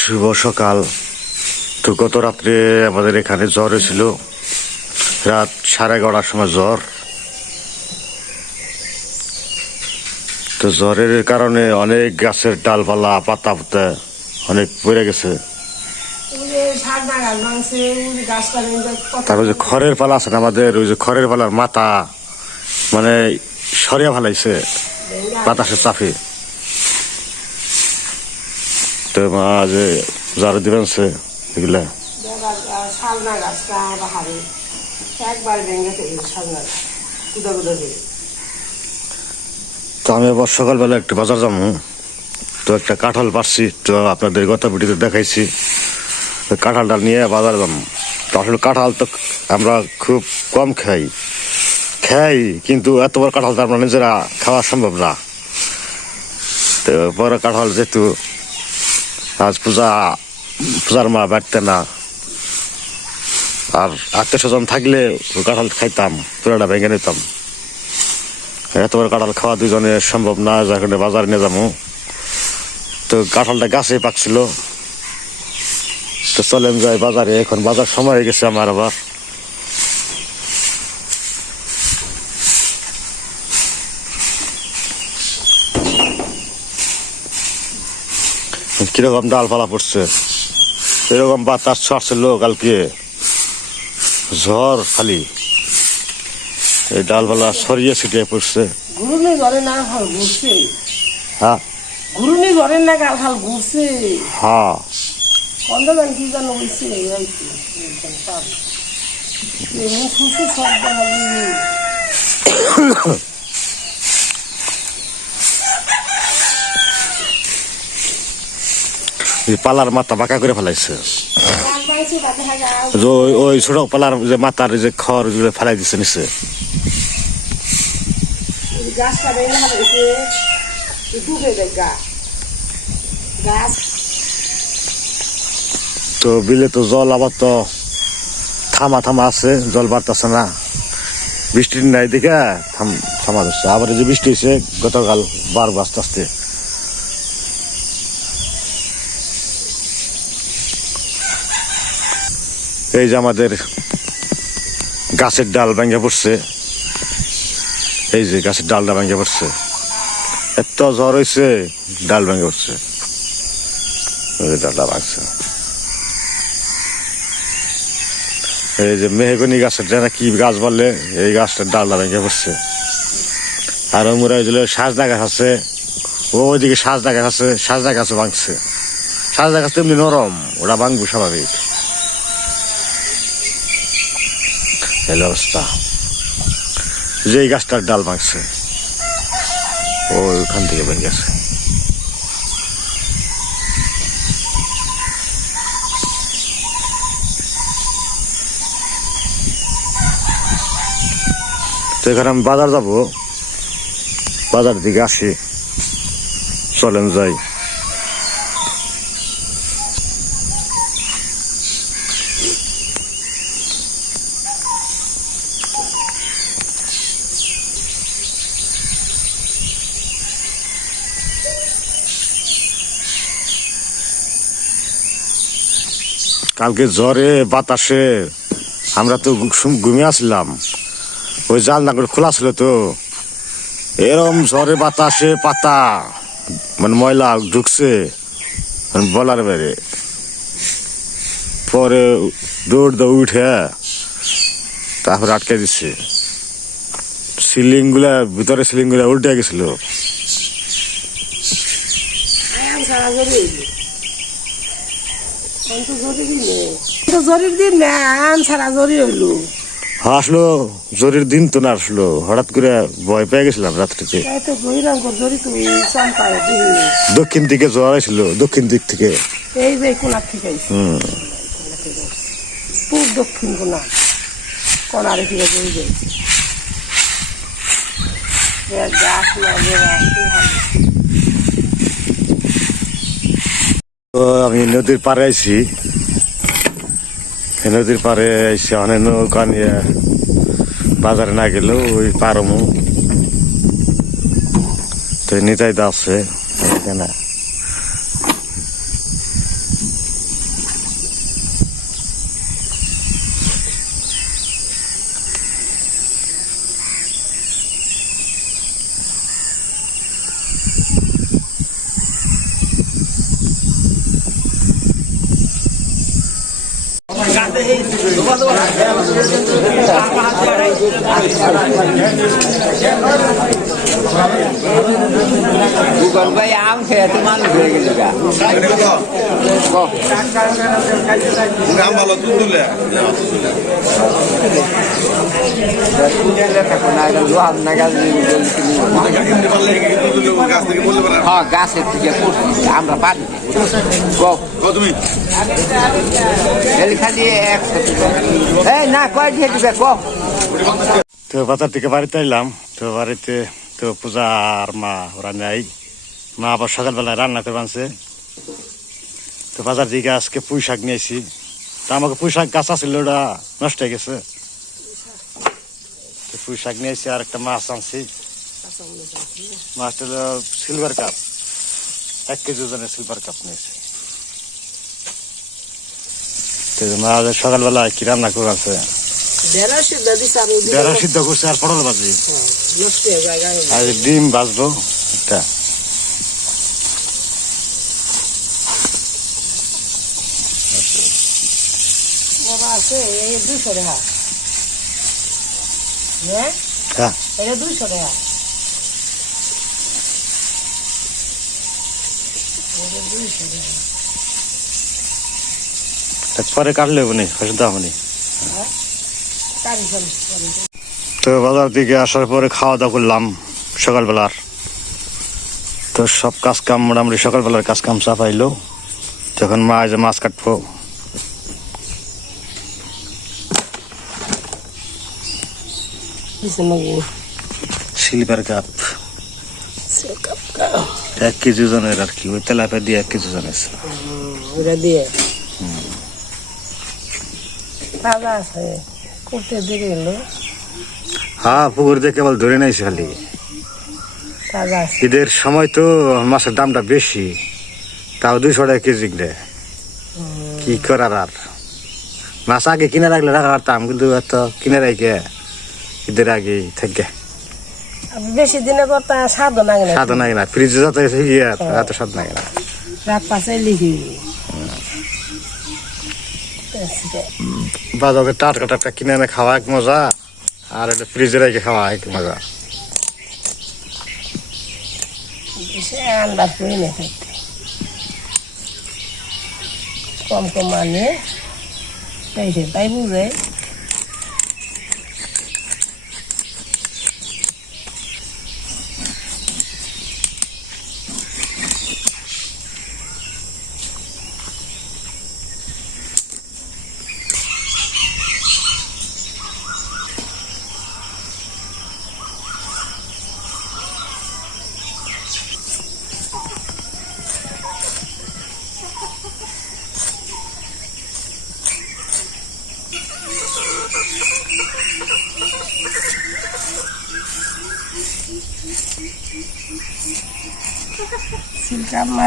শুভ সকাল। তো গত রাত্রে আমাদের এখানে জ্বর ছিল রাত সাড়ে এগারোটার সময় জ্বর। তো জ্বরের কারণে অনেক গাছের ডালপালা পাতা পাতা অনেক পড়ে গেছে। তারপর যে খড়ের পালা আছে না আমাদের ওই যে খড়ের পালার মাথা মানে সরিয়া ফেলাইছে বাতাসের চাপে। তো মা, যে জ্বর দিবেন সে, এগুলা। শালনা গাছটা বাহারে একবার ভেঙে শালনা গাছ কুদা কুদা করে তো আমি আবার সকালবেলা একটু বাজার যাব। তো একটা কাঁঠাল পারছি তো আপনাদের গত ভিডিওতে দেখাইছি। তো কাঁঠালটা নিয়ে বাজার যাব। তো আসলে কাঁঠাল তো আমরা খুব কম খাই। খাই, কিন্তু এত বড় কাঁঠাল তো আমরা নিজেরা খাওয়া সম্ভব না। তো বড় কাঁঠাল যেহেতু আজ পূজা, পূজার মা বাড়তে না। আর আত্মীয় স্বজন থাকলে কাঁঠাল খাইতাম পুরোটা ভেঙে নিতাম। এত বড় কাঁঠাল খাওয়া দুজনে সম্ভব না যখন বাজারে নিয়ে যাব। তো কাঁঠালটা গাছে পাকছিল। তো চলেন যাই বাজারে, এখন বাজার সময় হয়ে গেছে আমার আবার। কীরকম ডালপালা পড়ছে? এরকম বাতাস ছাড়ছিল কালকে ঝড় খালি। এই ডালপালা সরিয়ে ছিটিয়ে পড়ছে। ঘুরুনি ঘরে না হাল ঘুরছে? হ্যাঁ। ঘরে না গাল ঘুরছে? হ্যাঁ। কন্দ কি এই খুশি পালার মাথা বাঁকা করে ফেলাইছে। ওই- ওই ছোট পালার যে মাথার যে খড় ফেলাই দিছে নিচে। তো বিলে তো জল আবার তো থামা থামা আছে, জল বাড়তেছে না। বৃষ্টির নাই দিকে থাম যাচ্ছে আবার যে বৃষ্টি হয়েছে গতকাল বারবো আস্তে আস্তে এই যে আমাদের গাছের ডাল ভেঙে পড়ছে। এই যে গাছের ডালটা ভেঙে পড়ছে। এত জ্বর হয়েছে ডাল ভেঙে পড়ছে। ডালটা ভাঙছে। এই যে মেহগনি গাছের যেন কি গাছ বললে এই গাছটার ডালটা ভেঙে পড়ছে। আর ওমরা ওই যে সাজনা গাছ আছে, ও ওইদিকে সাজনা গাছ আছে, সাজনা গাছও ভাঙছে। সাজনা গাছ তো এমনি নরম ওটা ভাঙবো স্বাভাবিক। এই অবস্থা। যে গাছটার ডাল ভাঙছে, ও ওখান থেকে ভেঙে গেছে। তো এখানে আমি বাজার যাব। বাজার দিকে আসি। চলেন যাই। কালকে জ্বরে, বাতাসে। আমরা তো ঘুমিয়ে আসলাম। ওই জালনা করে খোলা ছিল তো। এরম ঝড়ে বাতাসে, পাতা। মানে ময়লা ঢুকছে। মানে বলার বাইরে। পরে দৌড় দৌড় উঠে তারপরে আটকে দিচ্ছে সিলিংগুলা, ভিতরে সিলিংগুলা উল্টে গেছিল আম সারা জরি হইল আম তো জরি দিলে তো জরির দিন না আম সারা জরি হইল। হ্যাঁ আসলো জোরের দিন তো না আসলো। হঠাৎ করে ভয় পেয়ে গেছিলাম রাত্রিতে। দক্ষিণ দিকে জ্বর আসছিল দক্ষিণ দিক থেকে। এই যে কোনার থেকে হুম। পূব দক্ষিণ কোনা কোনারে গাছ লাগে রাখতে হবে তো আমি নদীর পাড়ে আইছি। নদীর পাড়ে আইসি অনেক নৌকা নিয়ে বাজারে না গেলেও ওই পারমু তো নিতাই দা আছে গুগল ভাই আম খেয়ে তো মানুষ হয়ে গেল আমরা পারি তো বাজার থেকে বাড়িতে তো বাড়িতে তো পূজা আর মা, ওরা নেই। মা আবার সকালবেলায় রান্না করে বানছে তো বাজার দিকে আজকে পুঁই শাক নিয়েছি। তা আমাকে পুঁই শাক গাছ আছিল ওটা নষ্ট হয়ে গেছে। পুঁই শাক নিয়েছি আর একটা মাছ আনছি। মাছটা সিলভার কাপ এক কেজি ওজনের সিলভার কাপ নিয়েছি। আজ সকালবেলা কি রান্না করে আছে? বেড়া সিদ্ধ করছে আর পটল ভাজি। হয়ে। আর ডিম ভাজবো একটা। হ্যাঁ? হ্যাঁ। এটা দুইশো টাকা। পরে কাটলে হবনি অসুবিধা হবনি করে। তো বাজার থেকে আসার পরে খাওয়া দাওয়া করলাম সকালবেলার। তো সব কাজ কাম মোটামুটি সকালবেলার কাজ কাম চাপাইলো। তখন মা যে মাছ কাটবো। Silver carp carp carp. এক কেজি ওজনের আর কি ওই তেলাপে দিয়ে এক কেজি ওজনের ওটা দিয়ে? তাজা আছে করতে দেরি হলো হ্যাঁ পুকুর দিয়ে কেবল ধরে নাইছে খালি। ঈদের সময় তো মাছের দামটা বেশি তাও দুইশো টাকা কেজি কিনে কি করার আর? মাছ আগে কিনে রাখলে রাখা পারতাম কিন্তু এত কিনে রাখে ঈদের আগে থেকে। বেশি দিনে পর তা স্বাদও লাগে না। স্বাদ লাগে না। ফ্রিজে যত গিয়ে এত স্বাদ লাগে না। রাত পাশে লিখি। বাজারে টাটকা টাটকা কিনে এনে খাওয়া এক মজা আর এটা ফ্রিজে রেখে খাওয়া এক মজা। আন্দাজ করি না কম কম মানে তাই বুঝে।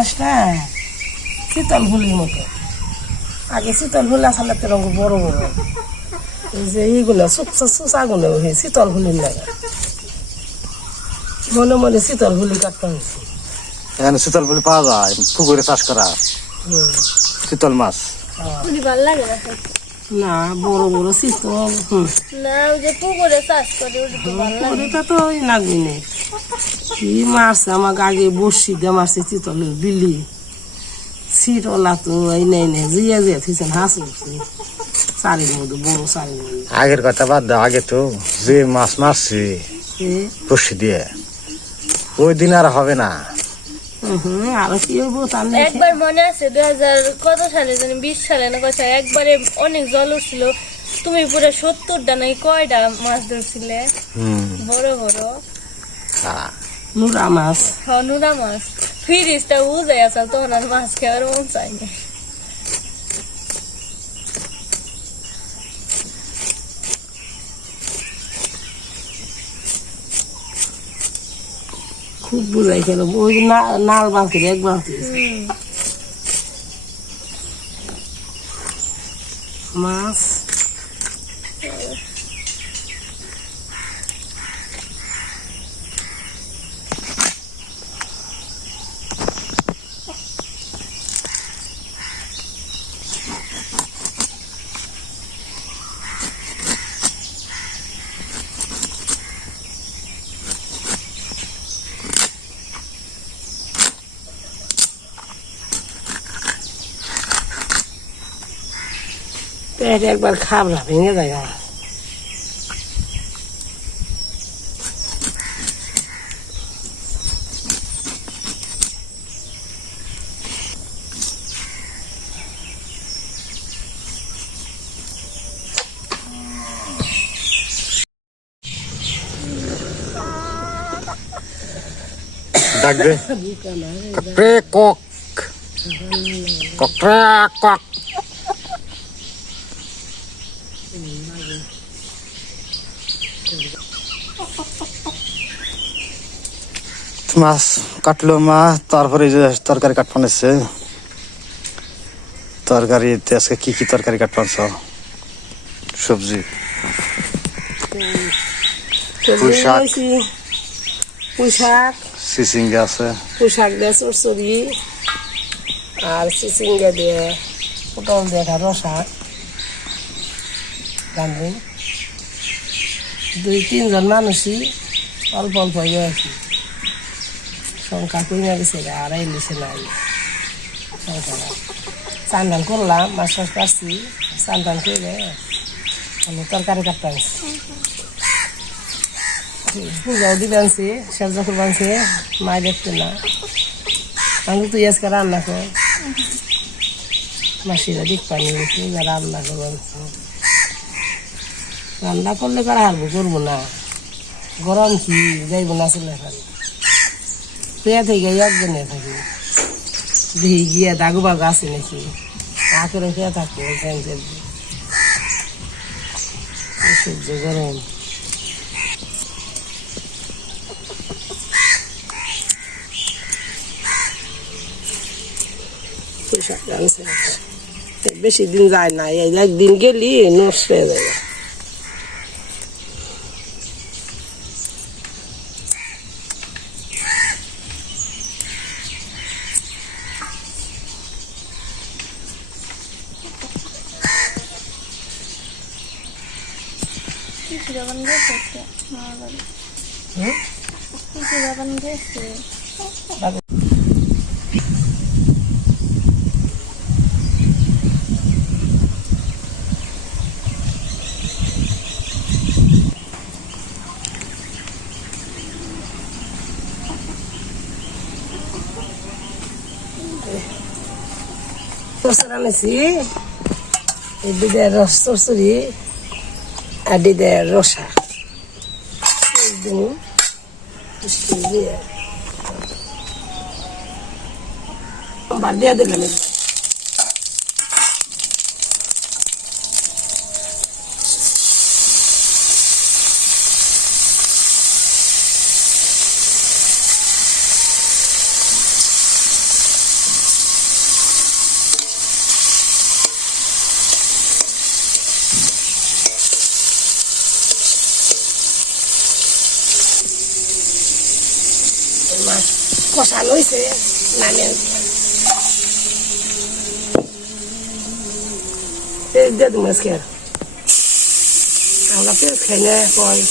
সিলকাপ শীতল ফুলের মতো। আগে শীতল ফুল আসলে তো রঙ বড় বড়। এই যে এইগুলো সুপসা সুসাগুলো শীতল ফুলের লাগা। মনে মনে শীতল ফুলি কাটতে হয়েছে এখানে শীতল ফুলি পাওয়া যায় পুকুরে চাষ করা। শীতল মাছ। ভালো ভালো লাগে না বড় বড় শীতল হুম। না ওই যে পুকুরে চাষ করে ওটা তো তো ওই লাগবে না কি মারছে আমাকে আগে বসি দিয়ে মারছে চিতলের বিলি। সিটলা তো এই নেই নেই জিয়া জিয়া থিয়েছেন হাসি উঠছে। চারির মধ্যে বড় চারির মধ্যে। আগের কথা বাদ দাও আগে তো যে মাছ মারছি এ, বসে দিয়ে ওই দিন আর হবে না। একবার মনে আছে দুই হাজার কত সালে জানি বিশ সালে না কত একবারে অনেক জল উঠছিল। তুমি পুরো সত্তরটা নাকি কয়টা মাছ ধরছিলে? হুম। বড় বড়। হ্যাঁ। নুরা মাছ। হনুরা মাছ। ফ্রিজটা উজে আছে তখন আর মাছ খাওয়ার মন চাই না। খুব বুঝাই খেল ওই না- নাল বালতি এক বালতি। মাছ। পেট একবার খাবলা ভেঙে যায় আমার। ডাক দে প্রে কক কক মাছ কাটলো মাছ তারপরে যে তরকারি কাট বানাইছে তরকারি আজকে কি কি তরকারি কাটবানছ সবজি। পুঁই শাক। পুঁই শাক সিসিঙ্গা আছে। পুঁই শাক দিয়ে চরচড়ি আর চিচিঙ্গা দিয়ে পটল দিয়ে রসা রান্ধি দুই তিনজন মানুষই অল্প অল্প হয়ে আছি সংখ্যা কমে গেছে আর ইলিশে নাই সংখ্যা চান টান করলাম মাছ টাছ পাচ্ছি চান টান করে আমি তরকারি কাটতে আনছি পূজাও দিবে আনছি সেজা করব আনছি মাই দেখতে না আমি তুই আজকে রান্না কর মাসিরা দিক পানি পূজা রান্না করব আনছি রান্না করলে করে হারবো করব না গরম কি যাইব না চলে তুই থেকে একজনে থাকি। দেখি গিয়ে দাগু বাগু নাকি? তা করে খেয়ে থাকব ট্যাঙ্কের সূর্য গরম পোশাক আনছে। বেশি দিন যায় না একদিন গেলি নষ্ট হয়ে যায়। যখন গেছে তোর আনেছি এই দিদের রস চরচুরি আর দিদের রসা একদম মিষ্টি দিয়ে বাদ দিয়ে দিলাম একবার। মাছ কষানো হয়েছে নামে পেঁয়াজ দিয়ে দেবো আজকে আমরা পেঁয়াজ খাই না কয়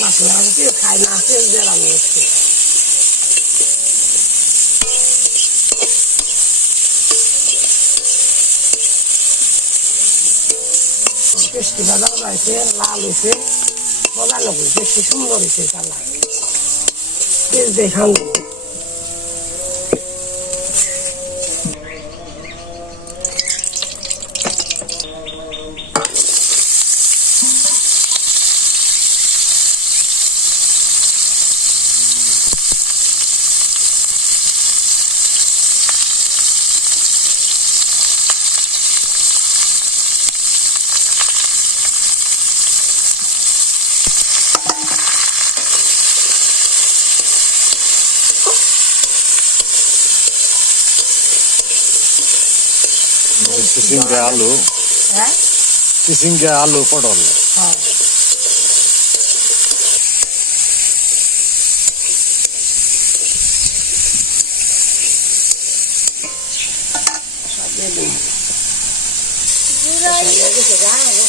মশলা আমরা পেঁয়াজ খাই না, পেঁয়াজ দিলাম আজকে পেস্টি ভাজা হয়েছে, লাল হয়েছে বগানো হয়েছে বেশি সুন্দর হয়েছে দিয়ে খাওয়া চিচিঙ্গা আলু চিচিঙ্গা আলু পটল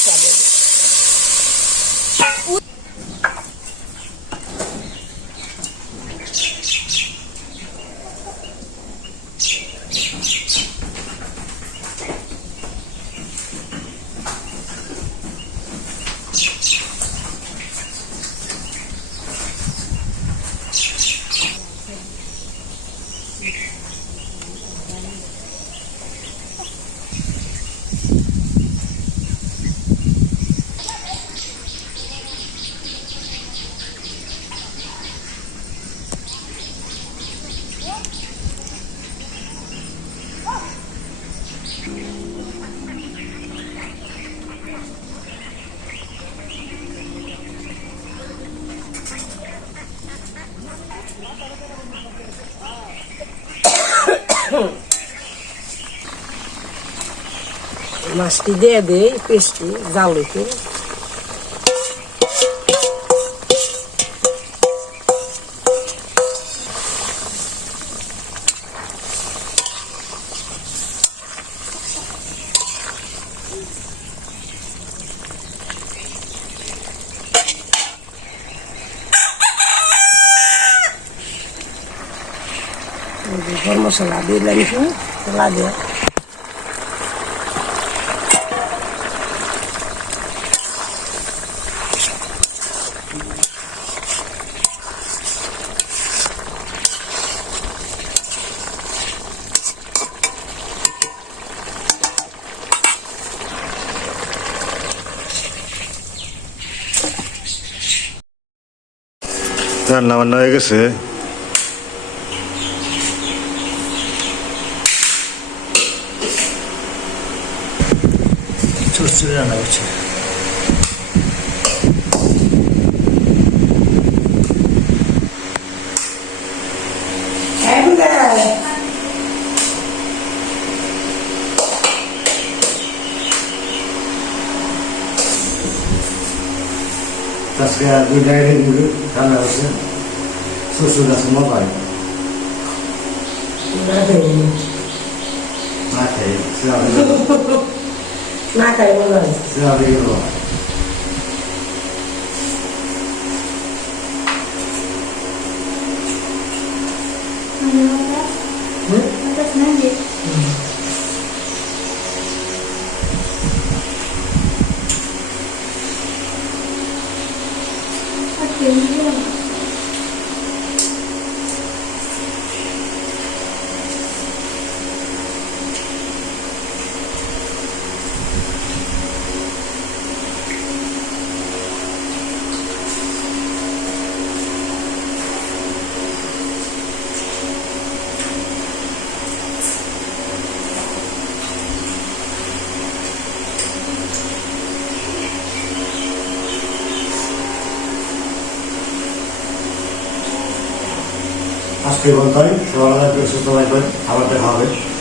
Thank. মাছটি দিয়ে দেই পেস্টি জাল একটু গরম মশলা দিলাম একটু তেলা রান্না বান্না হয়ে গেছে। চুরচুরি রান্না করছে আজকে দুই ডাইরি মুড়ি রান্না করছে শ্বশুর আছে মকাই না খাই না খাই মনে গেল সবার সবাই সুস্থ থাকবেন আবার দেখা হবে।